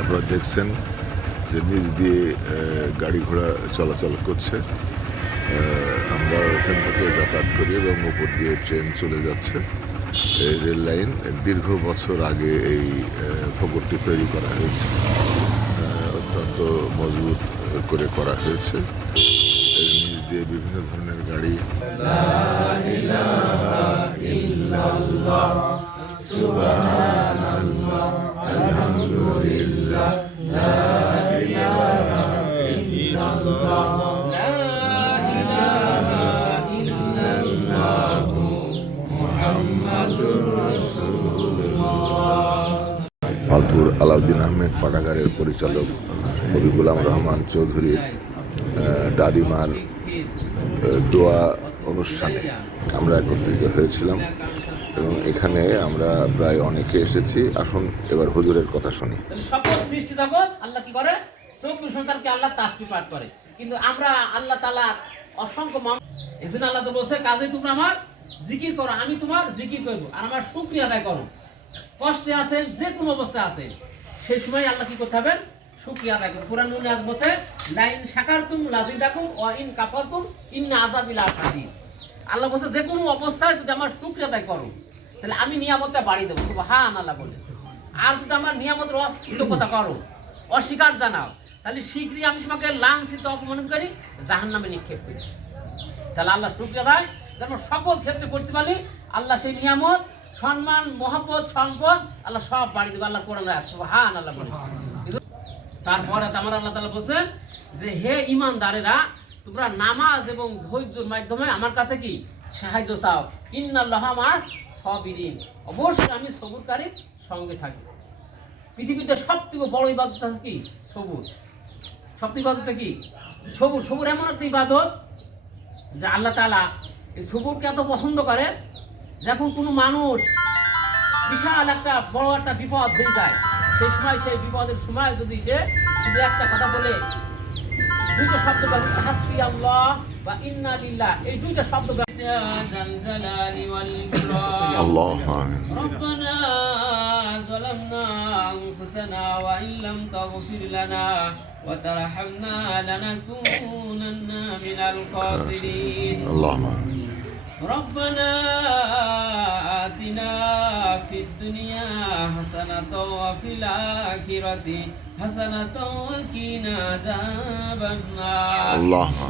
আপনারা দেখছেন যে নিচ দিয়ে গাড়ি ঘোড়া চলাচল করছে। আমরা এখান থেকে যাতায়াত করি এবং উপর দিয়ে ট্রেন চলে যাচ্ছে। এই রেল লাইন দীর্ঘ বছর আগে এই ভবনটি তৈরি করা হয়েছে। অত্যন্ত মজবুত করে করা হয়েছে। এর নিচ দিয়ে বিভিন্ন ধরনের গাড়ি। মালপুর আলাউদ্দিন আহমেদ পাঠাগারের পরিচালক কবি গোলাম রহমান চৌধুরীর দাদিমার দোয়া অনুষ্ঠানে আমরা একত্রিত হয়েছিলাম এবং এখানে আমরা প্রায় অনেকে এসেছি। আসুন, এবার হুজুরের কথা শুনি। সকল সৃষ্টি জগৎ আল্লাহ কি করে? চব্বিশ সন্তানকে আল্লাহ তাসবি পাঠ করে? কিন্তু আমরা আল্লাহ তালা অসংখ্য এই আল্লাহ তো বলছে কাজে তোমরা আমার জিকির করো, আমি তোমার জিকির করব আর আমার শুক্রিয়া আদায় করো। কষ্টে আছেন, যে কোনো অবস্থায় আছেন, সেই সময় আল্লাহ কি করতে হবে? শুক্রিয়া আদায় করো কোরআন আজ বসে লাইন শাকার তুম লাজি ডাকুম ও ইন কাফার তুম ইন্না আজাবিলা আল্লাহ বলছে, যে কোনো অবস্থায় যদি আমার শুক্রিয়া আদায় করো, তাহলে আমি নিয়ামতটা বাড়িয়ে দেবো। হ্যাঁ আল্লাহ বলে। আর যদি আমার নিয়ামতের অকৃতজ্ঞতা করো, অস্বীকার জানাও তাহলে শীঘ্রই আমি তোমাকে লাঞ্ছিত, অপমানিত করি জাহান নামে নিক্ষেপ করি। তাহলে আল্লাহ শুক্রিয়া দেয় যেন সকল ক্ষেত্রে করতে পারি। আল্লাহ সেই নিয়ামত, সম্মান, মহব্বত, সম্পদ, আল্লাহ সব বাড়ি দেবে। আল্লাহ কোরআন হান আল্লাহ তারপরে আমার আল্লাহ তালা বলছেন যে, হে ইমানদারেরা তোমরা নামাজ এবং ধৈর্যের মাধ্যমে আমার কাছে কি? সাহায্য চাও। ইন্নাল্লাহ আমার সবিরিন। অবশ্যই আমি সবুরকারীর সঙ্গে থাকি। পৃথিবীতে সব থেকে বড় ইবাদত আছে কি? সবুর। সব ইবাদতটা কি? সবুর সবুর এমন একটা ইবাদত যে আল্লাহ তালা এই সবুরকে এত পছন্দ করে যখন কোনো মানুষ বিশাল একটা বড় একটা বিপদ হয়ে যায় সেই সময় সেই বিপদের সময় যদি সে শুধু একটা কথা বলে দুটো শব্দ হাসপি আল্লাহ বা ইন্না লিল্লা এই দুইটা শব্দ আল্লাহ ظلمنا أنفسنا وإن لم تغفر لنا وترحمنا لنكونن من الخاسرين. اللهم ربنا آتنا في الدنيا حسنة وفي الآخرة حسنة وقنا عذاب النار. اللهم